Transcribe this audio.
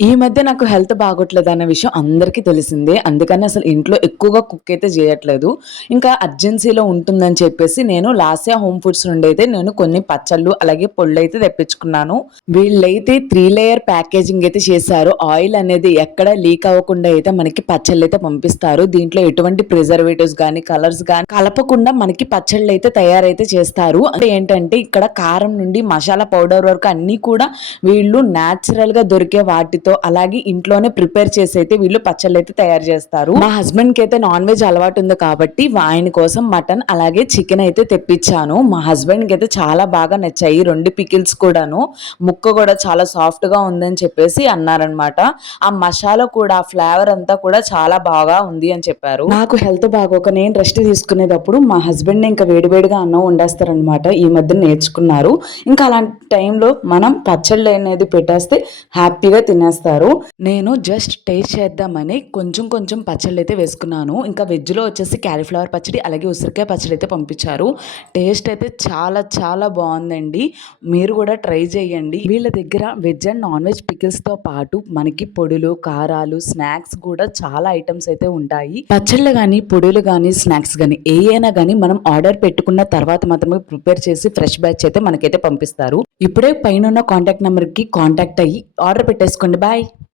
ఈ మధ్య నాకు హెల్త్ బాగోట్లేదన్న విషయం అందరికీ తెలిసిందే. అందుకని అసలు ఇంట్లో ఎక్కువగా కుక్ అయితే జేయట్లేదు. ఇంకా అర్జెన్సీలో ఉంటుందని చెప్పేసి నేను లాస్యా హోమ్ ఫుడ్స్ నుండైతే నేను కొన్ని పచ్చళ్ళు, అలాగే పొళ్ళైతే తెప్పించుకున్నాను. వీళ్ళైతే 3 లేయర్ ప్యాకేజింగ్ అయితే చేశారు. ఆయిల్ అనేది ఎక్కడ లీక్ అవ్వకుండా అయితే మనకి పచ్చళ్ళైతే పంపిస్తారు. దీంట్లో ఎటువంటి ప్రిజర్వేటివ్స్ గానీ, కలర్స్ గానీ కలపకుండా మనకి పచ్చళ్ళైతే తయారైతే చేస్తారు. అంటే ఏంటంటే ఇక్కడ కారం నుండి మసాలా పౌడర్ వరకు అన్నీ కూడా వీళ్ళు న్యాచురల్‌గా దొరికే వాటితో అలాగే ఇంట్లోనే ప్రిపేర్ చేసి అయితే వీళ్ళు పచ్చళ్ళైతే తయారు చేస్తారు. మా హస్బెండ్‌కి అయితే నాన్ వెజ్ అలవాటు ఉంది కాబట్టి ఆయన కోసం మటన్ అలాగే చికెన్ అయితే తెప్పించాను. మా హస్బెండ్‌కి అయితే చాలా బాగా నచ్చాయి 2 పికిల్స్ కూడాను. ముక్క కూడా చాలా సాఫ్ట్‌గా ఉందని చెప్పేసి అన్నారనమాట. ఆ మసాలా కూడా ఆ ఫ్లేవర్ అంతా కూడా చాలా బాగా ఉంది అని చెప్పారు. నాకు హెల్త్ బాగోక నేను రెస్ట్ తీసుకునేటప్పుడు మా హస్బెండ్ ఇంకా వేడివేడిగా అన్నం వండేస్తారనమాట. ఈ మధ్య నేర్చుకున్నారు. ఇంకా అలాంటి టైంలో మనం పచ్చళ్ళు అనేది పెట్టేస్తే హ్యాపీగా తినేస్తారు. నేను జస్ట్ టేస్ట్ చేద్దామని కొంచెం కొంచెం పచ్చళ్ళు అయితే వేసుకున్నాను. ఇంకా వెజ్‌లో వచ్చేసి క్యాలీఫ్లవర్ పచ్చడి అలాగే ఉసిరికాయ పచ్చడి అయితే పంపించారు. టేస్ట్ అయితే చాలా చాలా బాగుందండి. మీరు కూడా ట్రై చేయండి. వీళ్ళ దగ్గర వెజ్ అండ్ నాన్ వెజ్ పికిల్స్‌తో పాటు మనకి పొడులు, కారాలు, స్నాక్స్ కూడా చాలా ఐటమ్స్ అయితే ఉంటాయి. పచ్చళ్ళు గానీ, పొడులు గానీ, స్నాక్స్ గానీ ఏయైనా గానీ మనం ఆర్డర్ పెట్టుకున్న తర్వాత మాత్రమే ప్రిపేర్ చేసి ఫ్రెష్ బ్యాచ్ అయితే మనకైతే పంపిస్తారు. ఇప్పుడే పైనున్న కాంటాక్ట్ నెంబర్‌కి కాంటాక్ట్ అయ్యి ఆర్డర్ పెట్టేసుకోండి. బాయ్.